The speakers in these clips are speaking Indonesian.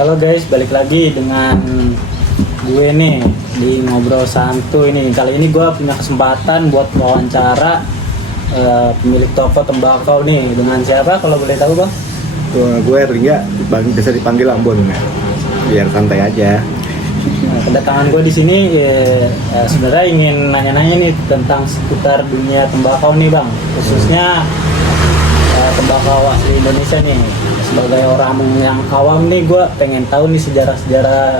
Halo guys, balik lagi dengan gue nih di ngobrol santuy ini. Kali ini gue punya kesempatan buat wawancara pemilik toko tembakau nih. Dengan siapa kalau boleh tahu bang? Gue Erlingga, bisa dipanggil Ambon ya. Biar santai aja. Nah, kedatangan gue di sini sebenarnya ingin nanya-nanya nih tentang seputar dunia tembakau nih bang, khususnya tembakau asli Indonesia nih. Sebagai orang yang awam nih, gue pengen tahu nih sejarah-sejarah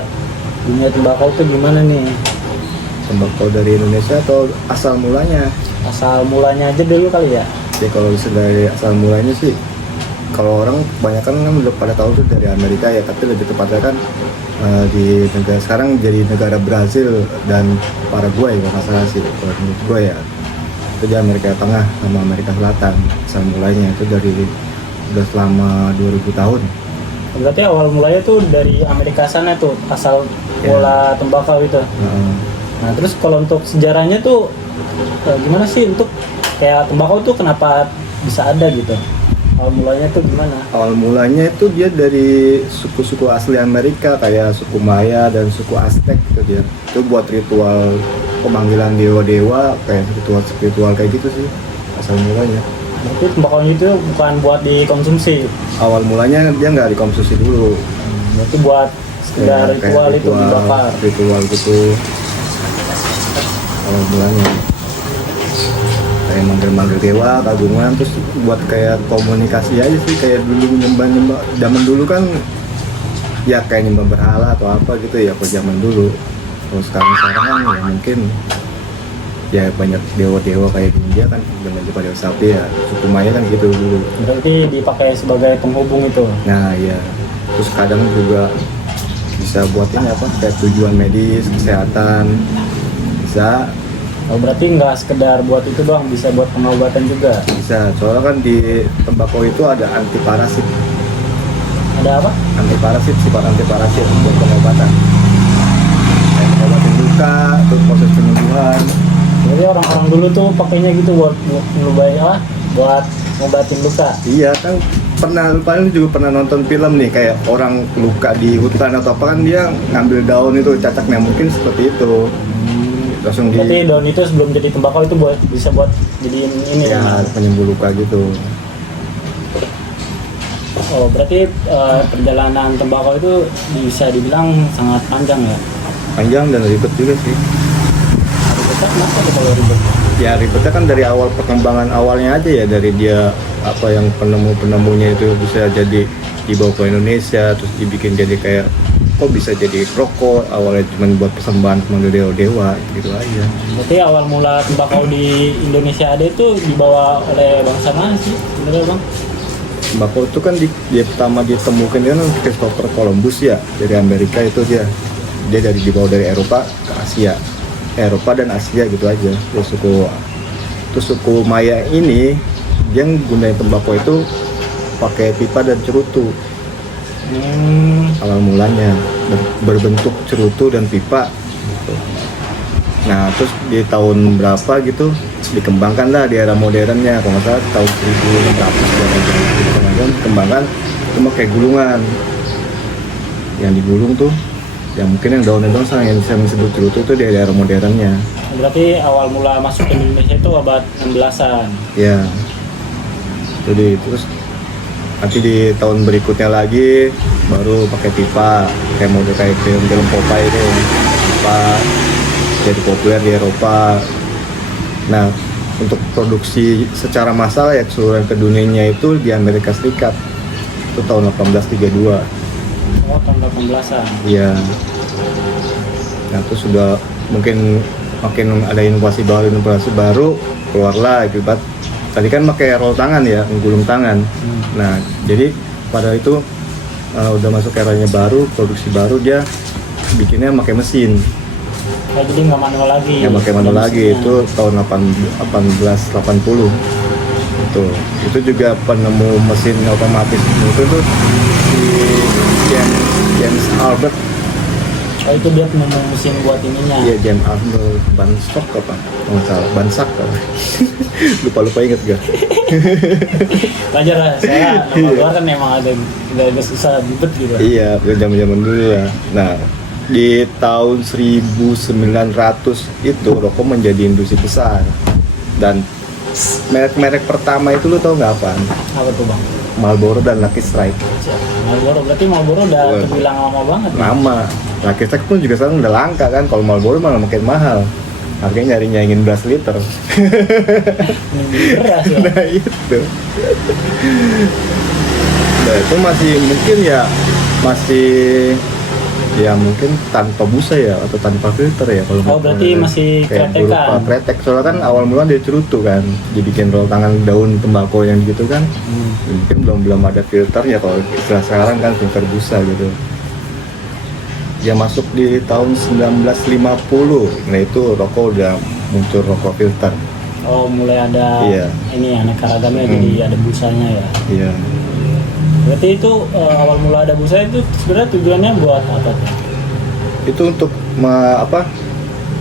dunia tembakau itu gimana nih. Tembakau dari Indonesia atau asal mulanya? Asal mulanya aja dulu kali ya. Jadi kalau dari asal mulanya sih, kalau orang kebanyakan kan udah pada tahu tuh dari Amerika ya, tapi lebih tepatnya kan di negara sekarang jadi negara Brazil dan Paraguay kalau nggak salah sih, kalau menurut gue ya. Itu di Amerika Tengah sama Amerika Selatan. Asal mulanya itu dari udah selama 2000 tahun. Berarti awal mulanya tuh dari Amerika sana tuh asal mula tembakau itu. Nah terus kalau untuk sejarahnya tuh gimana sih untuk kayak tembakau tuh kenapa bisa ada gitu? Awal mulanya tuh gimana? Awal mulanya itu dia dari suku-suku asli Amerika kayak suku Maya dan suku Aztec gitu dia. Itu buat ritual pemanggilan dewa-dewa, kayak ritual kayak gitu sih asal mulanya. Berarti tembakau itu bukan buat dikonsumsi. Awal mulanya dia nggak dikonsumsi dulu. Berarti buat sekedar ritual itu dibakar. Ritual gitu. Awal mulanya kayak manggil-manggil dewa, kagungan, terus buat kayak komunikasi aja sih, kayak dulu nyembah zaman dulu kan ya kayak nyembah berhala atau apa gitu ya, kalau zaman dulu. Kalau sekarang kan ya mungkin ya banyak dewa-dewa kayak di India kan, dengan dewa sapi ya, suku Maya kan gitu dulu. Berarti dipakai sebagai penghubung itu. Nah ya, terus kadang juga bisa buat ini apa, kayak tujuan medis, kesehatan, bisa. Oh berarti nggak sekedar buat itu doang, bisa buat pengobatan juga? Bisa, soalnya kan di tembakau itu ada anti parasit. Ada apa? Anti parasit, sifat anti parasit buat pengobatan. Kayak pengobatin luka, terus proses penyembuhan. Jadi orang-orang dulu tuh pakainya gitu buat buat ngobatin luka. Iya kan, paling juga pernah nonton film nih, kayak orang luka di hutan atau apa kan dia ngambil daun itu cacaknya, mungkin seperti itu. Langsung berarti daun itu sebelum jadi tembakau itu bisa buat jadiin ini ya, penyembuh luka gitu. Oh berarti perjalanan tembakau itu bisa dibilang sangat panjang ya? Panjang dan ribet juga sih. Ribetnya kenapa tuh kalau ribet? Ya ribetnya kan dari awal perkembangan awalnya aja ya, dari dia apa yang penemu-penemunya itu bisa jadi dibawa ke Indonesia, terus dibikin jadi kayak kok bisa jadi rokok, awalnya cuma buat persembahan sama dewa-dewa gitu aja. Berarti awal mula tembakau di Indonesia ada itu dibawa oleh bangsa mana sih sebenarnya bang? Tembakau itu kan dia pertama ditemukan kan Christopher Columbus ya, dari Amerika. Itu dia dibawa dari Eropa ke Asia, Eropa dan Asia gitu aja. Terus suku Maya ini dia gunain tembakau itu pakai pipa dan cerutu. Awal mulanya berbentuk cerutu dan pipa gitu. Nah terus di tahun berapa gitu dikembangkan lah di era modernnya, kalau nggak salah tahun 1600 dikembangkan cuma kayak gulungan yang digulung tuh, ya mungkin yang daunnya doang yang bisa disebut cerutu itu di era modernnya. Berarti awal mula masuk ke Indonesia itu abad 16-an. Ya jadi terus nanti di tahun berikutnya lagi baru pakai pipa, kayak mode kayak film Popeye itu, pipa jadi populer di Eropa. Nah untuk produksi secara massal ya keseluruhan ke dunianya itu di Amerika Serikat itu tahun 1832. Oh tahun 18-an. Iya. Nah terus sudah makin ada inovasi baru keluarlah akibat tadi kan pakai roll tangan ya, menggulung tangan. Nah jadi pada itu udah masuk eranya baru, produksi baru, dia bikinnya pakai mesin. Oh, jadi nggak manual lagi? Nggak pakai manual lagi, itu tahun 1880. Itu juga penemu mesin otomatis itu tuh di James Albert. Oh itu dia mesin buat ininya. Iya, James Arnold Banstock apa? Oh, nggak salah, Bansak apa? Lupa inget gak? Wajar lah, saya nama luar kan emang agak susah ribet gitu. Iya, zaman dulu ya. Nah, di tahun 1900 itu rokok menjadi industri besar. Dan merek-merek pertama itu lu tau nggak apaan? Apa tuh bang? Marlboro dan Lucky Strike. Marlboro, berarti Marlboro udah Wah. terbilang lama banget. Lama. Lucky Strike pun juga sekarang udah langka kan. Kalau Marlboro malah makin mahal. Harganya nyari-nyaingin beras liter. Beras ya. Nah itu. Nah itu masih mungkin ya mungkin tanpa busa ya atau tanpa filter ya kalau Oh berarti masih kayak kretek berupa kan? kretek, soalnya kan awal mula dia cerutu kan, dibikin roll tangan daun tembakau yang gitu kan. Mungkin belum ada filternya kalau istilah sekarang kan filter busa gitu. Ya masuk di tahun 1950, nah itu rokok udah muncul rokok filter. Oh mulai ada Iya. ini aneka ragamnya jadi ada busanya ya. Iya. Berarti itu awal mula ada busa itu sebenarnya tujuannya buat apa tuh? Itu untuk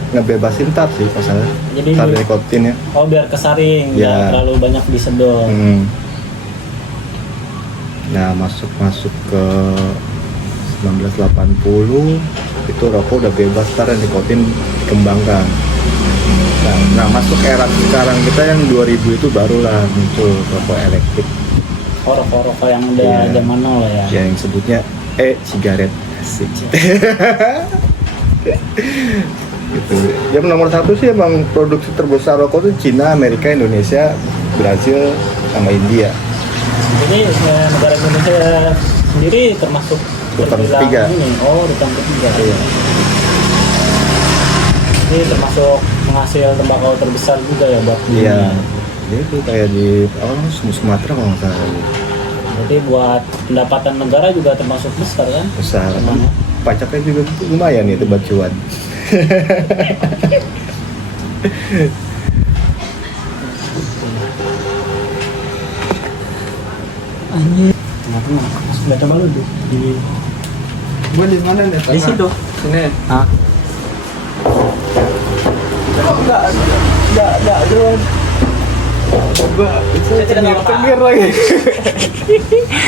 ngebebasin tar sih pasalnya. Jadi Tar nikotin ya. Oh biar kesaring, Ya. nggak terlalu banyak disedot. Nah masuk ke 1980 itu rokok udah bebas tar nikotin dikembangkan. Nah masuk era sekarang kita yang 2000 itu barulah muncul rokok elektrik. Oh rokok-rokok yang udah Iya. zaman now lah ya. Yang sebutnya sigaret asik. Gitu. Yang nomor satu sih emang produksi terbesar rokok itu Cina, Amerika, Indonesia, Brazil, sama India. Jadi negara Indonesia sendiri termasuk Urutan terbilang ketiga. ini. Oh urutan ketiga. Iya. Ini termasuk penghasil tembakau terbesar juga ya buat dunia. Iya. Jadi itu kayak di Sumatera kalau nggak salah. Berarti buat pendapatan negara juga termasuk besar kan? Besar. Emangnya? Pajaknya juga lumayan itu buat cuan. Anjir. Tengah-tengah. Nggak coba lu tuh di Gua di mana nih? di situ. Sini. Hah? Oh, enggak dong. Coba, itu tengir lagi.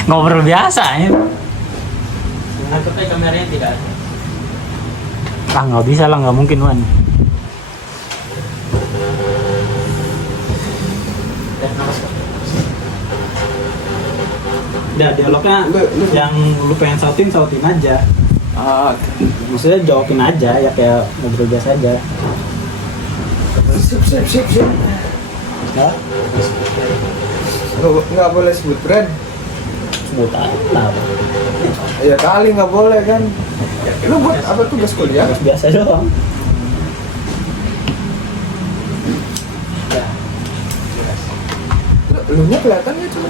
Ngobrol biasa ya. Ngangkutnya kameranya tidak. Ah nggak bisa lah, nggak mungkin Wan. Ya dialognya Lu- yang lu pengen sautin aja. Ah, Maksudnya jawabin aja ya kayak ngobrol biasa aja. sip. Ya, Nggak boleh sebut brand. sebut aja lah. Ya kali nggak boleh kan. Lu buat apa tugas kuliah? Terus biasa doang. Lu nya kelihatan ya cuma.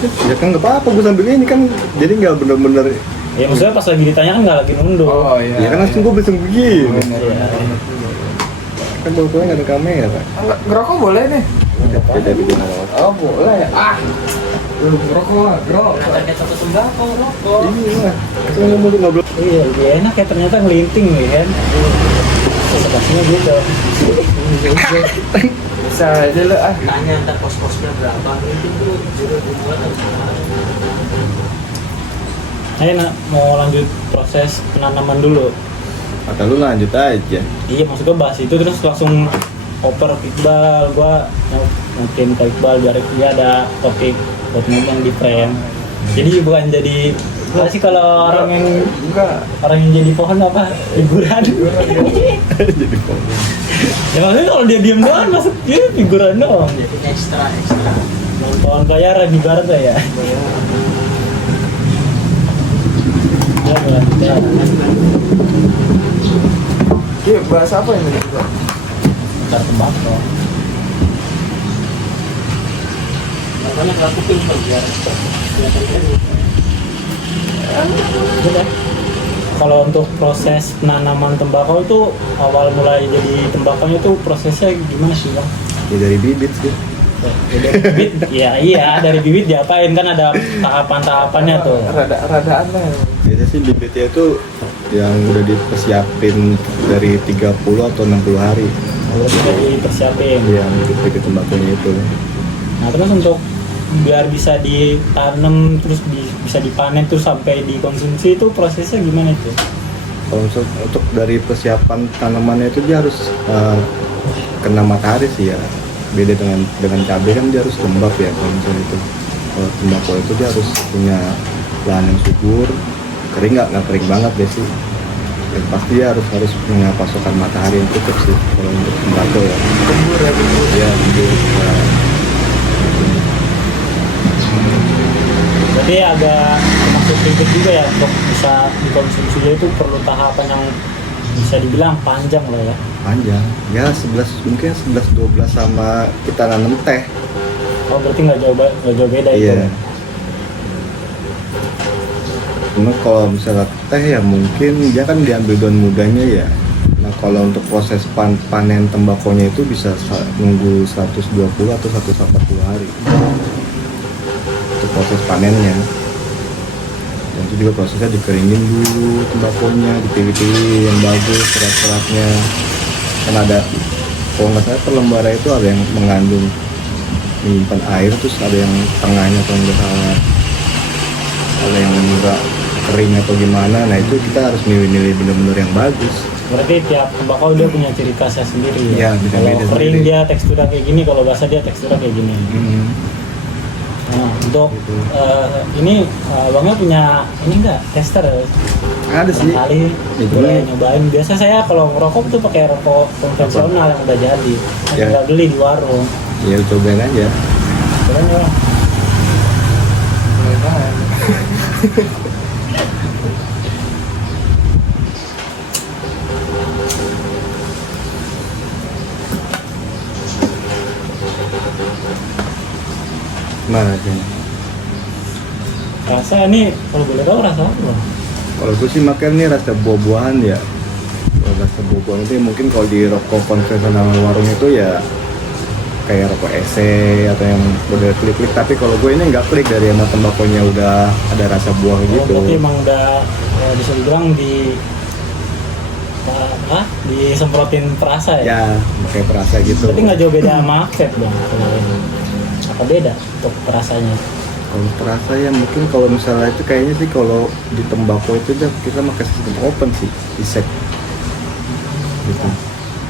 Ya kan nggak apa-apa, gue sambil ini kan jadi nggak bener-bener. Ya maksudnya pas lagi ditanya kan nggak lagi nunduk. Oh iya. Ya kan langsung gue bisa begini. Bener. Iya. Kan bawa nggak ada kamera pak. Ngerokok boleh nih. Beda bikin apa? Oh boleh ya. Ah. Lu ngerokok lah, bro. Kayak satu sembako rokok. Iya. Kita ngobrol. Iya, lebih enak ya ternyata ngelinting nih kan. Sebasnya gitu. Bisa aja lu ah. Tanya ntar kos-kosnya berapa ngelinting tuh juga dibuat Ayo nak mau lanjut proses penanaman dulu. Kata lu lanjut aja. Iya maksud gue bahas itu terus langsung oper ke Iqbal. Gua mungkin ke Iqbal biar dia ada topik buat ngomong di frame. Jadi bukan jadi apa sih kalau orang yang jadi pohon apa figuran. Jadi kok. Ya maksudnya kalau dia diem doang masuk dia figuran doang. Jadi ekstra. Nonton bayaran di Barca ya. Ya. Iya, bahas apa ini? Bentar tembakau. Makanya kalau kuping biar kelihatan keren. Udah. Kalau untuk proses penanaman tembakau itu awal mulai jadi tembakaunya itu prosesnya gimana sih bang? Ya dari bibit sih. Dari bibit, ya iya dari bibit diapain kan ada tahapan-tahapannya tuh. Rada aneh. Biasanya sih bibitnya itu yang udah dipersiapin dari 30 atau 60 hari. Berarti udah dipersiapin. Yang bibit tembakunya itu. Nah terus untuk biar bisa ditanam terus bisa dipanen terus sampai dikonsumsi itu prosesnya gimana itu? Kalau untuk dari persiapan tanamannya itu dia harus kena matahari sih ya. Beda dengan cabai kan dia harus lembab ya. Kalau misalnya itu kalau tembakau itu dia harus punya lahan yang subur, kering nggak kering banget deh sih. Dan pasti dia harus punya pasokan matahari yang cukup sih kalau untuk tembakau ya. Gembur ya, gembur. Ya, gembur. Jadi agak termasuk ribet juga ya untuk bisa dikonsumsi itu perlu tahapan yang bisa dibilang panjang lah ya. Panjang ya, 11 sama kita nanam teh. Oh berarti nggak jauh beda itu. Iya. Cuma kalau misalnya teh ya mungkin dia kan diambil daun mudanya ya. Nah kalau untuk proses panen tembakonya itu bisa nunggu 120 atau 140 hari untuk proses panennya. Dan itu juga prosesnya dikeringin dulu tembakonya, dipilih-pilih yang bagus serat-seratnya. Kan ada, kalau nggak salah per lembar itu ada yang mengandung menyimpan air, terus ada yang tengahnya kalau nggak salah ada yang enggak kering atau gimana. Nah itu kita harus milih-milih benar-benar yang bagus. Berarti tiap tembakau dia punya ciri khasnya sendiri ya. Iya, Kalau beda-beda kering sendiri. dia teksturnya kayak gini, kalau basah dia teksturnya kayak gini. Nah, untuk Gitu. ini abangnya punya ini enggak tester ya? Ada sih. Kali Itu boleh nih. nyobain. Biasa saya kalau ngerokok tuh pakai rokok konvensional yang udah jadi. Ya. Tinggal beli di warung. Ya cobain aja. Keren ya. Mulai banget. Gimana aja? Rasa ini kalau boleh tahu rasa apa? Bang? Kalau gue sih makan nih rasa buah-buahan ya. Kalau rasa buah-buahan itu mungkin kalau di rokok konvensional warung itu ya kayak rokok EC atau yang udah klik-klik. Tapi kalau gue ini nggak klik, dari emang tembakonya udah ada rasa buah Oh, gitu. berarti emang udah bisa dibilang disemprotin perasa ya? Ya pakai perasa gitu. Berarti nggak jauh beda sama vape dong kalau ini. Apa beda untuk perasanya? Kalau perasa ya mungkin kalau misalnya itu kayaknya sih kalau di tembakau itu kita pakai sistem open sih, isek. Gitu.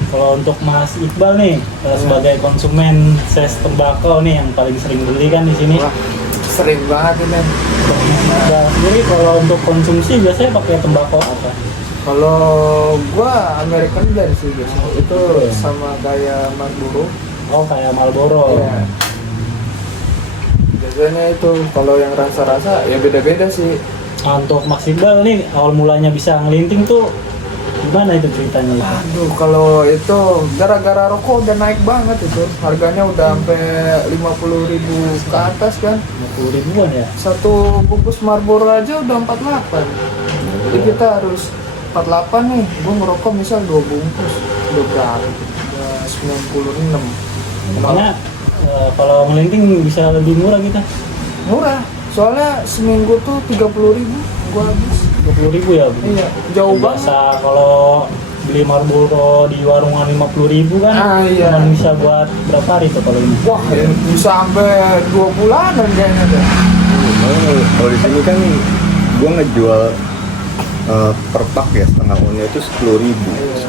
Kalau untuk Mas Iqbal nih sebagai konsumen ses tembakau nih yang paling sering beli kan di sini. Wah, sering banget ini. Untuk Mas Iqbal sendiri kalau untuk konsumsi biasanya pakai tembakau apa? Kalau gua American Blend sih biasanya. Itu Iya. sama kayak Marlboro. Oh kayak Marlboro. Iya. Biasanya itu kalau yang rasa-rasa ya beda-beda sih. Nah, untuk Mas Iqbal nih awal mulanya bisa ngelinting tuh gimana itu ceritanya? Aduh, kalau itu gara-gara rokok udah naik banget itu. Harganya udah sampai 50.000 ke atas kan. 50 ribuan ya? Satu bungkus Marlboro aja udah 48. Jadi kita harus 48 nih. Gue ngerokok misal 2 bungkus. Udah berapa? Udah 96. Makanya kalau ngelinting bisa lebih murah kita. Murah. Soalnya seminggu tuh 30.000 gua habis. 20 ribu ya? Bu? Iya, jauh banget. Biasa kalau beli Marlboro di warungan 50 ribu kan Ah, iya. cuma bisa buat berapa hari tuh kalau ini? Wah, ini bisa sampai 2 bulanan kayaknya deh. Kalau di sini kan gua ngejual per pak ya, setengah onnya itu 10.000.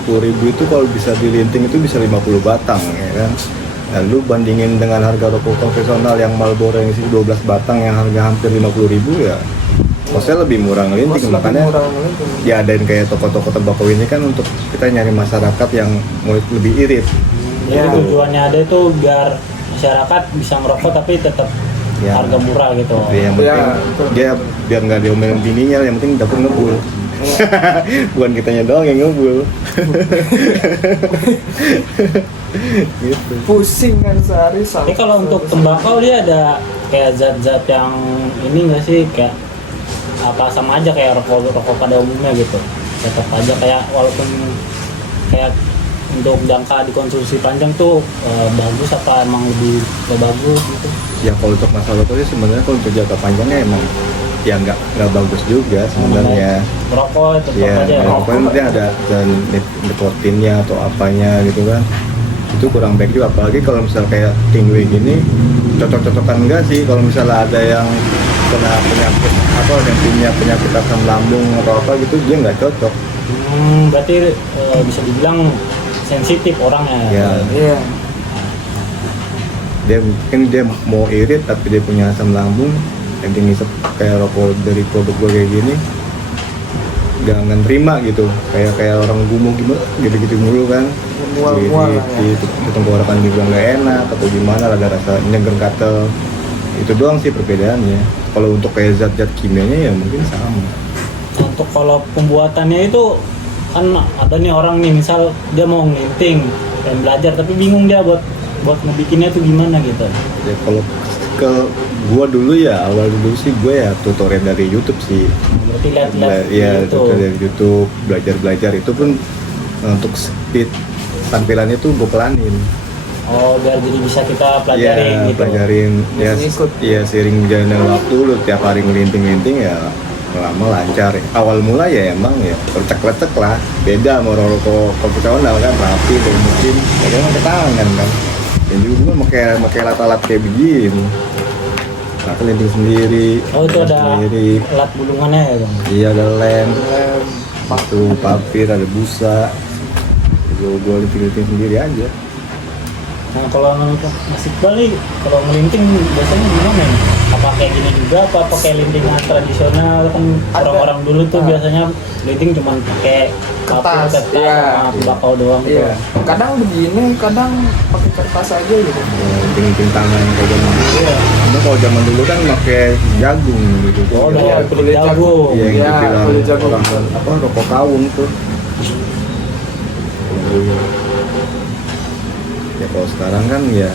10.000 itu kalau bisa dilinting itu bisa 50 batang ya kan. Lalu bandingin dengan harga rokok konvensional yang Marlboro yang isi 12 batang yang harga hampir 50.000 ya, kosnya lebih murah ngelinting. Lebih Makanya murah ngelinting. diadain kayak toko-toko tembakau ini kan untuk kita nyari masyarakat yang mau lebih irit. Jadi Ya. tujuannya ada itu biar masyarakat bisa ngerokok tapi tetap Ya. harga murah gitu. Jadi yang penting Ya, betul. dia biar nggak diomelin bininya, yang penting dapur ngebul. Bukan kitanya doang yang ngebul. Gitu. Pusing kan sehari Tapi kalau untuk tembakau dia ada kayak zat-zat yang ini nggak sih, kayak apa sama aja kayak rokok pada umumnya gitu. Tetap aja kayak walaupun kayak untuk jangka dikonsumsi panjang tuh bagus apa emang lebih gak bagus gitu? Ya kalau untuk masalah rokok sih sebenarnya kalau untuk jangka panjangnya emang ya nggak bagus juga sebenarnya. Merokok tetap Ya, aja. merokok yang penting ada nikotinnya atau apanya gitu kan. Itu kurang baik juga, apalagi kalau misalnya kayak tinggi gini cocok-cocokan enggak sih kalau misalnya ada yang kena penyakit atau yang punya penyakit asam lambung atau apa gitu, dia nggak cocok. Berarti bisa dibilang sensitif orangnya. Ya, Iya. dia mungkin dia mau irit tapi dia punya asam lambung, yang ngisep kayak rokok dari produk gue kayak gini nggak nerima gitu, kayak orang gumoh gimana gitu mulu kan, Mual-mual lah ya. di tenggorokan juga nggak enak atau gimana, ada rasa nyeger gatel. Itu doang sih perbedaannya. Kalau untuk kayak zat-zat kimianya ya mungkin sama. Untuk kalau pembuatannya itu kan ada nih orang nih, misal dia mau ngelinting dan belajar tapi bingung dia buat ngebikinnya tuh gimana gitu. Ya kalau ke gua dulu ya, awal dulu sih gue ya tutorial dari YouTube sih. Berarti lihat-lihat Iya, gitu. tutorial dari YouTube, belajar itu pun untuk speed tampilannya tuh gue pelanin. Oh, biar jadi bisa kita pelajarin Iya, gitu. pelajarin ya, Ikut. ya sering jalannya waktu lu tiap hari ngelinting ya lama lancar. Awal mula ya emang ya lecek-lecek lah, beda sama rokok konvensional kan, rapi dan mungkin ya pakai tangan kan. Dan juga pakai alat-alat kayak begini. Aku linting sendiri. Oh, itu ada sendiri. alat bulungannya ya, Bang. Iya, ada lem, Lem, waktu papir, ada busa. Gue linting sendiri aja. Nah, kalau Mas Iqbal nih, kalau ngelinting biasanya gimana nih? Apa kayak gini juga, apa pakai lintingan tradisional? Kan Ada. orang-orang dulu tuh Ah. biasanya linting cuma pakai Kertas, kertas iya. sama tembakau doang gitu. Iya. Kadang begini, kadang pakai kertas aja gitu. Linting tangan kayak zaman dulu. Iya. Cuma kalau zaman dulu kan pakai jagung gitu. Oh, udah Iya, kulit kulit jagung. Iya, yang Iya, dibilang kulit jagung. orang apa rokok kawung tuh. Ya kalau sekarang kan ya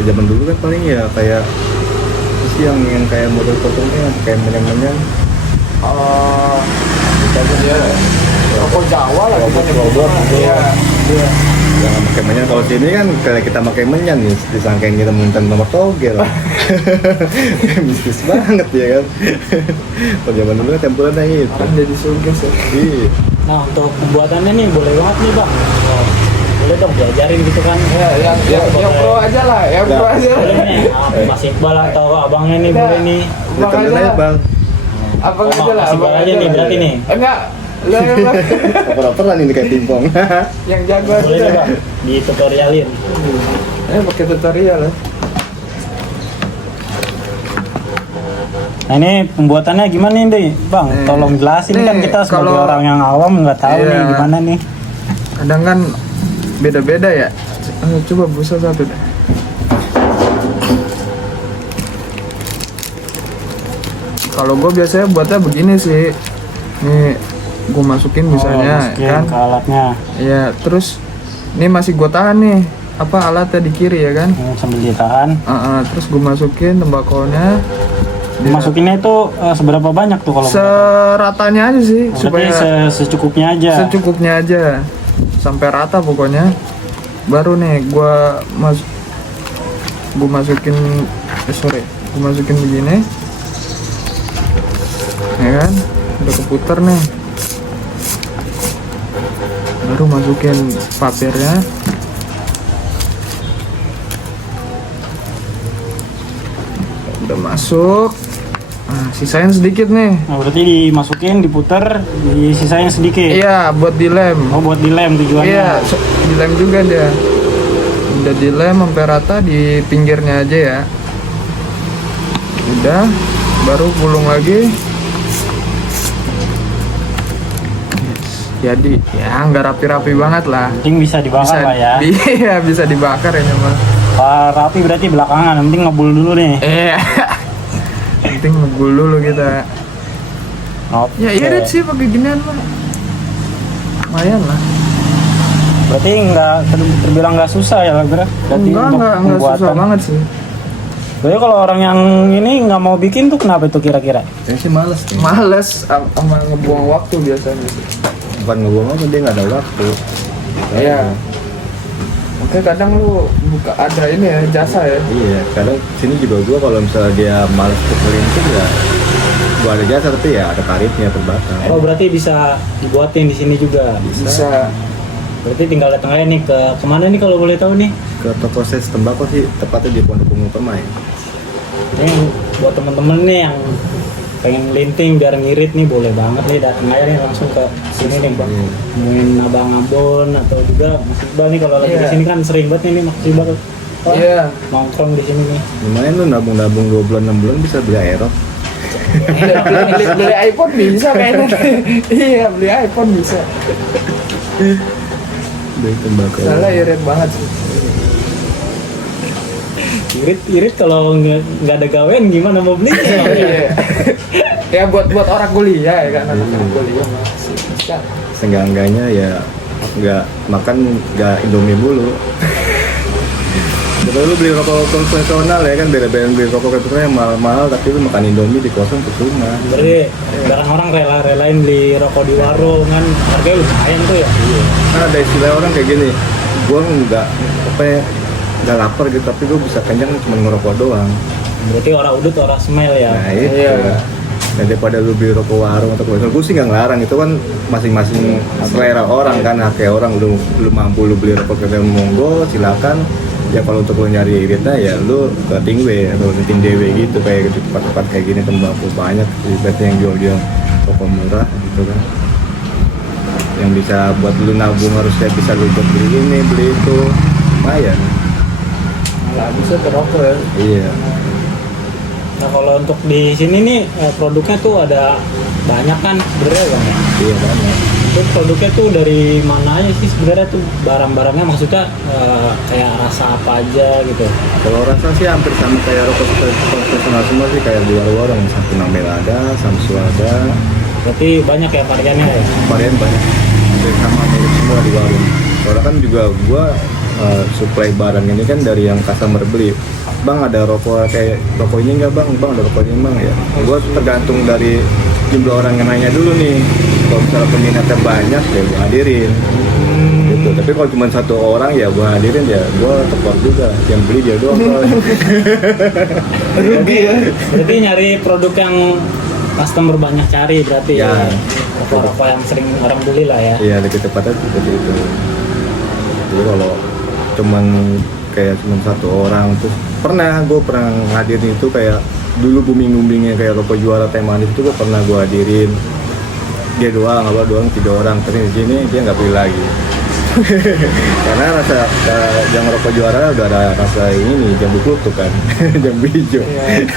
zaman dulu kan paling ya kayak apa sih yang kayak model potongnya kayak menyang-menyang. Ya, rokok Jawa lah kita Rokok nyebutnya. robot. Iya. Iya. Jangan pakai menyan, kalau sini kan kayak kita pakai menyan nih disangkain kita muntan nomor togel. Bisnis banget ya kan. Kalau zaman dulu kan tempurannya itu. Orang jadi surga sih. Iya. Nah, untuk pembuatannya nih boleh banget nih, Bang. Oh, boleh dong diajarin gitu kan. Ya, yang pro aja lah, yang pro aja lah. Boleh nih, Mas Iqbal atau abangnya nih Udah. boleh nih. Bang Ditekan aja aja lah. bang. Abang Oh, aja lah, masih abang bang aja nih, lah. berarti nih. Enggak, lu yang Bang. Oper-operan ini kayak pingpong. Yang jago Boleh nih, aja. Bang, di tutorialin. Pakai tutorial lah. Nah, ini pembuatannya gimana nih, Bang? Tolong jelasin, Nih, kan kita sebagai kalau- orang yang awam nggak tahu Iya. nih gimana nih. Kadang kan beda-beda ya. Coba busa satu deh. Kalau gue biasanya buatnya begini sih. Nih, gue masukin misalnya, masukin kan? ke alatnya. Ya, terus ini masih gue tahan nih. Apa alatnya di kiri ya kan? Sambil ditahan. Terus gue masukin tembakonya. Masukinnya itu seberapa banyak tuh kalau Seratanya aja sih, berarti supaya secukupnya aja. secukupnya aja, sampai rata pokoknya. Baru nih gue masukin, gue masukin begini, ya kan? Udah keputar nih. Baru masukin papirnya. Udah masuk. Nah, sisain sedikit nih. Nah, berarti dimasukin, diputer, disisain sedikit. Iya, buat dilem. Oh, buat dilem tujuannya. Iya, dilem juga dia. Udah dilem sampai rata di pinggirnya aja ya. Udah, baru gulung lagi. Jadi, ya nggak rapi-rapi banget lah. Penting bisa dibakar lah ya. Iya, bisa dibakar ya mah. Rapi berarti belakangan, yang penting ngebul dulu nih. Iya. Penting ngegul dulu kita. Oke. Ya irit sih pakai ginian mah. Lumayan lah. Berarti nggak terbilang nggak susah ya, berarti Enggak susah banget sih. Berarti kalau orang yang ini nggak mau bikin tuh kenapa itu kira-kira? Saya sih males nih. Males sama ngebuang waktu biasanya sih. Bukan ngebuang apa, dia nggak ada waktu. Iya. Oke, kadang lu buka ada ini ya, jasa ya. Iya, kadang sini juga gua kalau misalnya dia malas untuk melinting ya gua ada jasa, tapi ya ada tarifnya terbatas. Oh berarti bisa dibuatin di sini juga. Bisa. Berarti tinggal datang aja nih ke kemana nih kalau boleh tahu nih? Ke toko ses tembakau sih, tepatnya di Pondok Ungu Permai. Ini buat temen-temen nih yang pengen linting biar ngirit nih boleh banget nih datang aja nih langsung ke sini nih bang. Iya. Mungkin Abang Ambon atau juga Mas Iqbal nih kalau lagi Iya. di sini kan sering banget nih Mas Iqbal. Wah, Iya. nongkrong di sini nih. Lumayan lu nabung-nabung 2 bulan 6 bulan bisa beli aerob. Beli iPhone bisa kayaknya. Iya, beli iPhone bisa. Beli tembakau. Soalnya irit banget sih. Irit kalau nggak ada gawean gimana mau beli? Iya. Ya buat orang kuliah ya kan, anak kuliah masih bisa. Seenggak-enggaknya ya nggak makan nggak Indomie mulu. Kalau lu beli rokok konvensional ya kan, beda-beda beli rokok konvensional yang mahal-mahal, tapi lu makan Indomie di kosan percuma. Berarti sekarang orang rela-relain beli rokok di warung kan harganya lumayan tuh ya. Iya. Kan ada istilah orang kayak gini, gua nggak apa ya, nggak lapar gitu, tapi gua bisa kenyang cuma ngerokok doang. Berarti orang udut orang smell ya. Nah itu. Iya. Dan daripada lu beli rokok warung atau konvensional, gue sih nggak ngelarang, itu kan masing-masing selera orang kan, kayak orang lu mampu lu beli rokok konvensional monggo silakan. Ya kalau untuk lu nyari iritnya ya lu ke Tingwe atau ke Dewe gitu, kayak gitu tempat-tempat kayak gini tembakau banyak berarti yang jual-jual rokok murah gitu kan, yang bisa buat lu nabung, harusnya bisa lu buat beli ini beli itu, lumayan. Malah bisa terokok ya. Iya. Nah kalau untuk di sini nih produknya tuh ada banyak kan sebenarnya bang ya. Iya banyak. Itu produknya tuh dari mana aja sih sebenarnya tuh barang-barangnya, maksudnya kayak rasa apa aja gitu. Kalau rasa sih hampir sama kayak rokok konvensional semua sih, kayak di warung-warung, Sampunamel ada, Samsu ada, Berarti banyak ya variannya ya. varian banyak, hampir sama mirip semua di warung. Soalnya kan juga gua supply barang ini kan dari yang customer beli. Bang ada rokok kayak rokok ini nggak bang? Bang ada rokok ini bang ya. Gua tergantung dari jumlah orang yang nanya dulu nih. Kalau misalnya peminatnya banyak ya gua hadirin. Gitu. Tapi kalau cuma satu orang ya gua hadirin ya gua tekor juga. Yang beli dia doang. Rugi ya. Berarti nyari produk yang customer banyak cari berarti Ya. ya. Rokok-rokok yang sering orang beli lah ya. Iya lebih tepatnya seperti itu. Jadi kalau cuman kayak cuma satu orang, terus gue pernah ngadirin itu kayak dulu boomingnya kayak rokok juara teh manis itu gue pernah gue hadirin dia doang, apa doang 3 orang, terus di sini dia nggak beli lagi. Karena rasa yang rokok juara udah ada rasa ini nih, jambu klutuk kan, jambu hijau.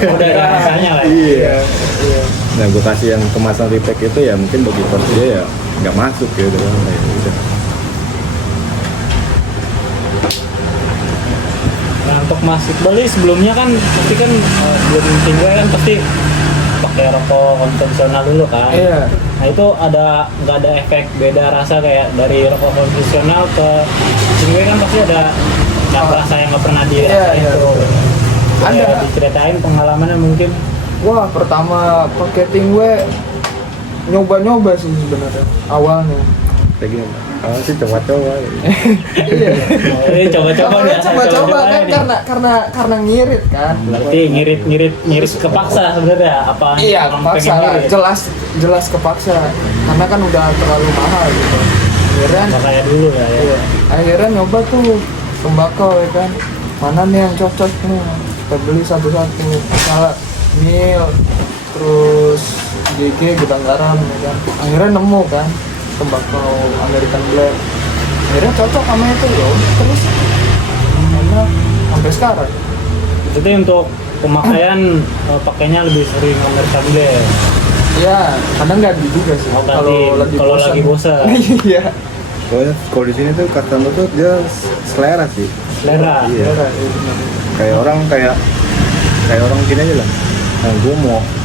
Udah ada rasanya lah. Iya. Iya. Nah gue kasih yang kemasan repack itu ya mungkin bagi porsi dia ya nggak masuk gitu kan. Ya udah. Nah untuk Mas Iqbal nih sebelumnya kan pasti kan sebelum tinggal kan pasti pakai rokok konvensional dulu kan. Iya. Nah itu nggak ada efek beda rasa kayak dari rokok konvensional ke tinggal kan pasti ada rasa yang nggak pernah dirasain Iya, tuh. Ada. Ada diceritain pengalamannya mungkin. Wah, pertama pakai Tingwe nyoba-nyoba sih sebenarnya awalnya. Kayak gini, sih coba-coba. Iya. Jadi coba-coba Awalnya nih. coba-coba kan karena ngirit kan. Berarti ngirit kepaksa sebenarnya apa? Iya, emang kepaksa pengen lah. ngirit? Jelas kepaksa. Karena kan udah terlalu mahal gitu. Akhirnya, Nggak kayak dulu ya. iya. Akhirnya nyoba tuh tembakau ya kan. Mana nih yang cocok nih? Kita beli satu-satu. Misalnya Mil, terus GG, Gudang Garam ya kan. Akhirnya nemu kan tembakau American Blend. Akhirnya cocok sama itu ya udah, terus enak sampai sekarang. Jadi untuk pemakaian pakainya lebih sering American Blend. Ya, kadang ganti juga sih. Oh, ganti. Kalau lagi bosan. Iya. Soalnya kalau di sini tuh customer tuh dia selera sih. Selera. Iya. Benar. Kayak orang gini aja lah. Nah, gue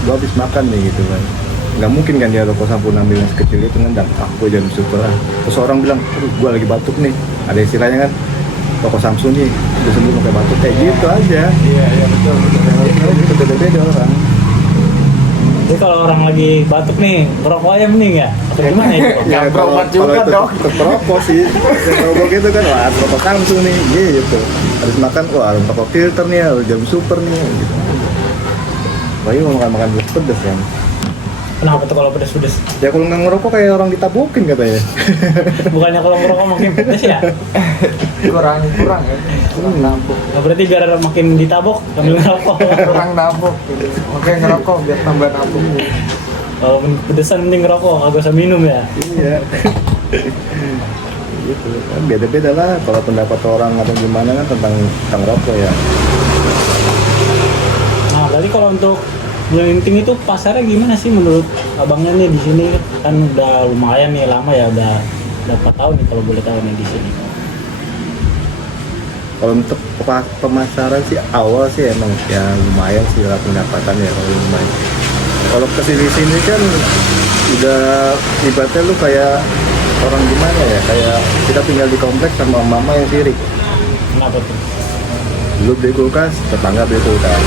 habis makan nih gitu kan. Nggak mungkin kan dia rokok Sampunamel yang sekecil itu ngendang. Gue jangan bersyukur lah. Terus orang bilang, aduh gue lagi batuk nih. Ada istilahnya kan, rokok Samsung nih, udah sembuh pakai batuk kayak gitu aja. Iya, betul. Itu beda-beda orang. Jadi kalau orang lagi batuk nih, ngerokok aja mending ya? Atau gimana itu? Bang? Ya, berobat juga itu dong. tetap rokok sih. Yang rokok gitu kan, wah harus rokok Samsung nih, gitu. Harus makan, wah harus rokok filter nih, harus jam super nih, gitu. Apalagi mau makan pedas kan. Kenapa tuh kalau pedes-pedes? Ya kalau nggak ngerokok kayak orang ditabokin katanya. Bukannya kalau ngerokok makin pedes ya? kurang ya, kurang nabok, Nah, berarti biar makin ditabok sambil ngerokok. kurang nabok gitu. Makanya ngerokok biar tambah nabok. Kalau pedesan mending ngerokok, nggak usah minum ya. Iya. Gitu kan beda-beda lah kalau pendapat orang atau gimana kan tentang rokok ya. Nah, berarti kalau untuk Melinting itu pasarnya gimana sih menurut abangnya nih di sini kan udah lumayan nih lama ya udah 4 tahun nih kalau boleh tahu nih di sini. Kalau untuk pemasaran sih awal sih emang ya lumayan sih lah pendapatan ya kalau lumayan. Kalau kesini-sini kan udah ibaratnya lu kayak orang gimana ya, kayak kita tinggal di kompleks sama mama yang sirik. Kenapa tuh? Dulu beli kulkas, tetangga beli kulkas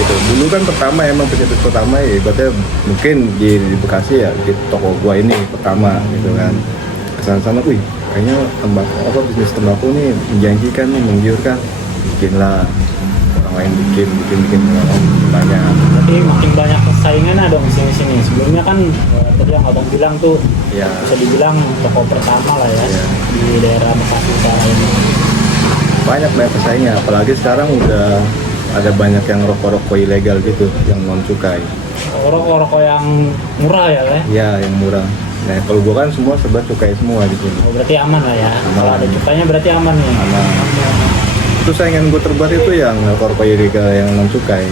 gitu. Dulu kan pertama emang penyebab pertama ya ibaratnya mungkin di Bekasi ya di toko gua ini pertama gitu kan. Kesana-sana, wih kayaknya bisnis tembakau nih menjanjikan nih, menggiurkan, bikinlah orang lain bikin orang banyak. Berarti makin banyak persaingan dong di sini. Sebelumnya kan tadi yang abang bilang tuh Ya, bisa dibilang toko pertama lah ya Iya. di daerah Bekasi Utara ini. banyak pesaingnya, apalagi sekarang udah ada banyak yang rokok-rokok ilegal gitu, yang non cukai. Rokok-rokok yang murah ya, Le? Ya, yang murah. Nah, kalau gua kan semua serba cukai semua di sini. Oh, berarti aman lah ya. Aman. Kalau ada cukainya berarti aman nih. Sama itu saingan gua terberat itu yang rokok ilegal yang non cukai.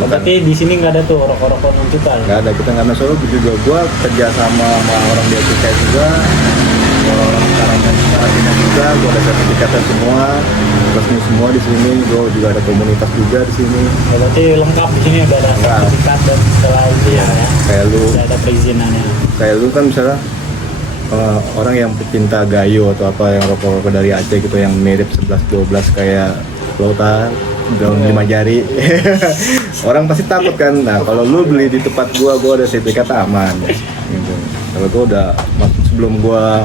Berarti di sini nggak ada tuh rokok-rokok non cukai. Nggak ada, kita nggak masuk juga. Gua kerja sama orang dia cukai juga, orang karantina juga. Gua ada sertifikatnya semua, resmi semua di sini. Gua juga ada komunitas juga di sini. Ya, berarti lengkap di sini udah ada Lengkap. sertifikat dan setelah itu ya. Kayak lu, Udah ada perizinannya. kan misalnya orang yang pecinta gayo atau apa yang rokok-rokok dari Aceh gitu yang mirip 11-12 kayak Lautan daun 5 jari. Orang pasti takut kan. Nah, kalau lu beli di tempat gua ada sertifikat aman gitu. Kalau gua udah sebelum gua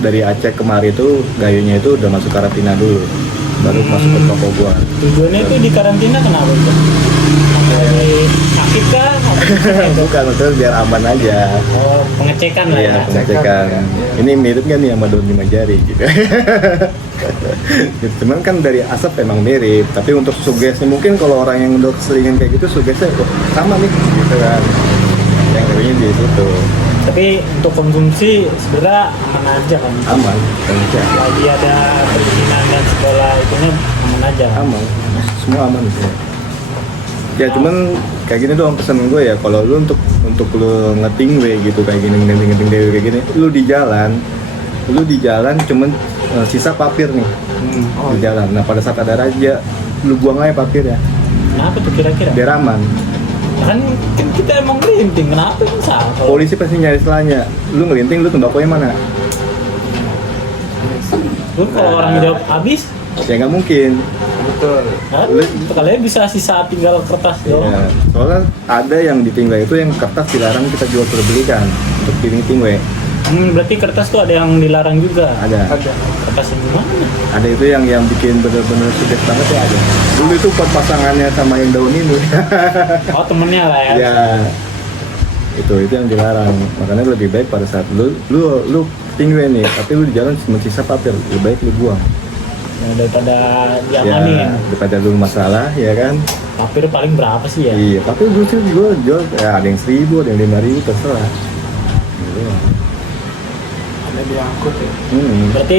dari Aceh kemari itu gayonya itu udah masuk karantina dulu, baru masuk ke toko gua. Tujuannya itu di karantina kenapa itu? Lagi sakit kah? Bukan, maksudnya biar aman aja. Oh, pengecekan lah Iya, ya. pengecekan. Ini mirip kan nih sama daun 5 jari gitu. Gitu. Cuman kan dari asap emang mirip, tapi untuk sugesnya mungkin kalau orang yang udah keseringan kayak gitu sugesnya kok sama nih gitu kan. Yang ngerinya di situ. Tapi untuk konsumsi sebenarnya aman aja kan. Aman, aja. Lagi ada perizinan dan segala itunya aman aja. Aman, semua aman sih. Ya cuman kayak gini doang pesan gue ya, kalau lu untuk lu ngeting we gitu kayak gini ngeting dewe kayak gini, lu di jalan cuman sisa papir nih di jalan. Nah pada saat ada raja, lu buang aja papir ya, Kenapa tuh kira-kira? biar aman. Kan kita emang melinting, kenapa bisa? Polisi pasti nyari celahnya. Lu ngelinting, lu tembakonya mana? Lu kalau orang jawab habis, Ya nggak mungkin. Betul. kan kalian bisa sisa tinggal kertas doang. Ya, soalnya ada yang ditinggal itu yang kertas dilarang kita jual belikan untuk ting we. Berarti kertas tuh ada yang dilarang juga. Ada. Kertas yang gimana? Ada itu yang bikin bener-bener suges banget ya ada. Dulu itu buat pasangannya sama yang daun ini. Oh, temennya lah ya. Ya. Itu yang dilarang. Makanya lebih baik pada saat lu tingwe nih, tapi lu di jalan cuma sisa papir, lebih baik lu buang. Ya, daripada Ya, diamanin. daripada lu masalah, ya kan? Papir paling berapa sih ya? Iya, tapi dulu sih gue jual ya, ada yang 1.000, ada yang 5.000, terserah. Gitu. Ada diangkut ya. Berarti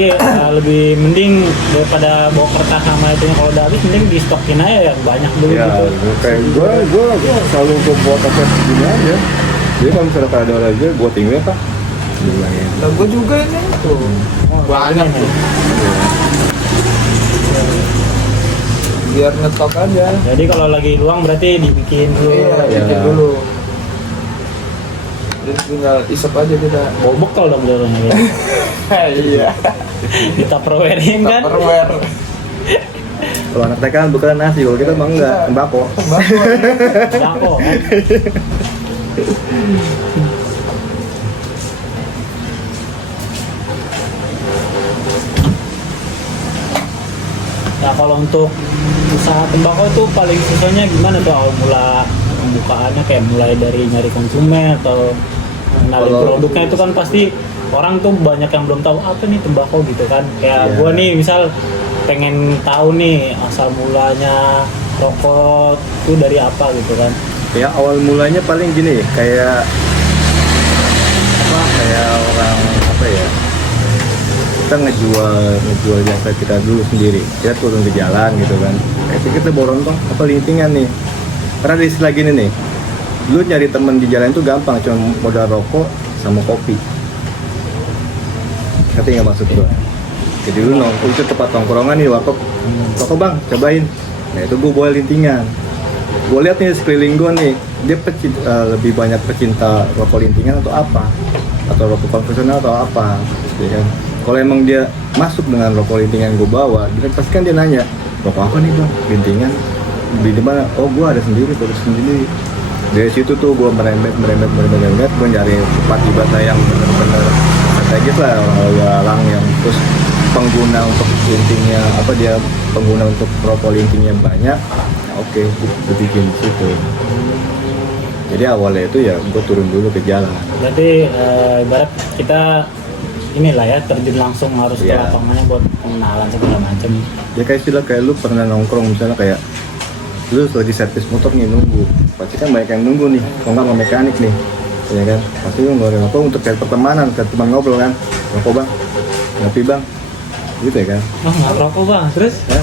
lebih mending daripada bawa kertas sama itu kalau udah habis mending di stokin aja yang banyak dulu Ya, gitu. kayak gue selalu gue buat paket gini aja. Jadi kalau misalnya ada orang aja, gue tinggal apa? Bilangin. Lah gua juga ini tuh. Banyak tuh. Biar ngetok aja. Jadi kalau lagi luang berarti dibikin dulu. Iya, Ya. bikin dulu. Jadi tinggal isep aja kita. Bawa bekal dong dorongnya ya. Iya. Kita perwerin kan. Tupperware. Kalau anak TK kan bukan nasi, kalau kita mah enggak, tembakau. Tembakau. Sako kan. Ya kalau untuk usaha tembakau itu paling susahnya gimana tuh awal mula pembukaannya, kayak mulai dari nyari konsumen atau kenalin Kalau- produknya itu kan pasti orang tuh banyak yang belum tahu apa nih tembakau gitu kan. Kayak Iya. gua nih misal pengen tahu nih asal mulanya rokok itu dari apa gitu kan. Ya awal mulanya paling gini, kayak apa? Kayak orang apa ya? Kita ngejual jasa kita dulu sendiri. Kita turun ke jalan gitu kan. Kayak kita borong apa lintingan nih. Karena ada istilah gini nih. Dulu nyari temen di jalan itu gampang, cuma modal rokok sama kopi. Ngerti nggak maksud gua? Jadi dulu nongkrong itu tempat nongkrongan nih, rokok bang, cobain. Nah itu gue bawa lintingan. Gue lihat nih sekeliling gue nih, dia lebih banyak pecinta rokok lintingan atau apa, atau rokok konvensional atau apa, ya kan? Kalau emang dia masuk dengan rokok lintingan gue bawa, dia pasti kan dia nanya, rokok apa nih bang? Lintingan beli di mana? Oh gue ada sendiri, produksi sendiri. Dari situ tuh gue merembet, gue nyari tempat ibadah yang benar-benar strategis lah, orang yang terus pengguna untuk lintingnya apa dia pengguna untuk rokok lintingnya banyak. Oke, gue bikin di situ. Jadi awalnya itu ya gue turun dulu ke jalan. Berarti ibarat kita inilah ya terjun langsung harus ke Iya. lapangannya buat pengenalan segala macam. Ya kayak istilah kayak lu pernah nongkrong misalnya kayak lu lagi servis motor nih nunggu, pasti kan banyak yang nunggu nih, kalau nggak mau mekanik nih, ya kan? Pasti lu ngeluarin rokok untuk kayak pertemanan, kayak teman ngobrol kan, rokok bang, ngopi bang, gitu ya kan? Oh nggak ngerokok bang, terus? Ya?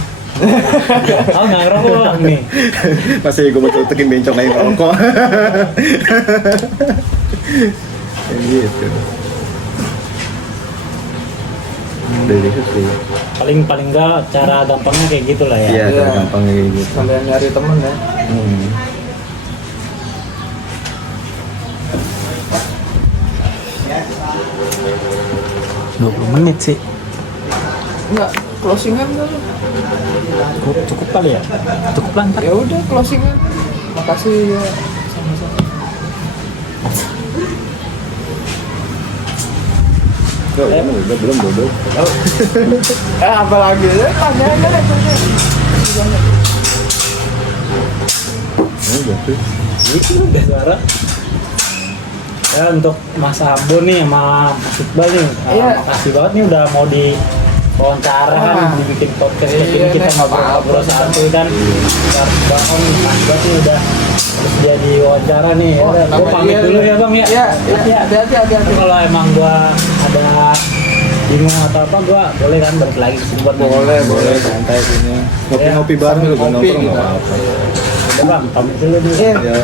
Oh nggak ngerokok bang nih. Masih gue mau tekin bencong aja rokok. Kayak gitu. Dari situ sih. Paling enggak cara gampangnya kayak gitulah ya. Iya, Iya. gampang kayak gitu. Sampai nyari temen ya. Hmm. 20 menit sih. Enggak, closingan kan? Cukup kali ya? Cukup lah ntar. Ya udah closingan. Makasih ya. Sama-sama. Oh, ya, belum bodoh. Apa lagi ya? Tanya aja deh. Oh, gitu. Itu udah suara. Ya untuk Mas Abo nih sama Mas Iqbal nih, Iya. makasih banget nih udah mau di wawancara kan, Wah. dibikin podcast kayak Iya, gini, kita nih. ngobrol-ngobrol santuy kan. Bang Mas banget nih udah harus dia di wawancara nih. Oh, Ya, gue namanya pamit dia dulu nih. ya Bang ya. Iya, Ya. hati-hati. Tapi kalau emang gua ada bingung atau apa, gua boleh kan balik lagi ke sini buat Boleh. Santai sini. Ngopi-ngopi bareng Sambil juga ngopi nongkrong gitu. nggak apa-apa. Udah Bang, pamit dulu nih. Iya. Ya,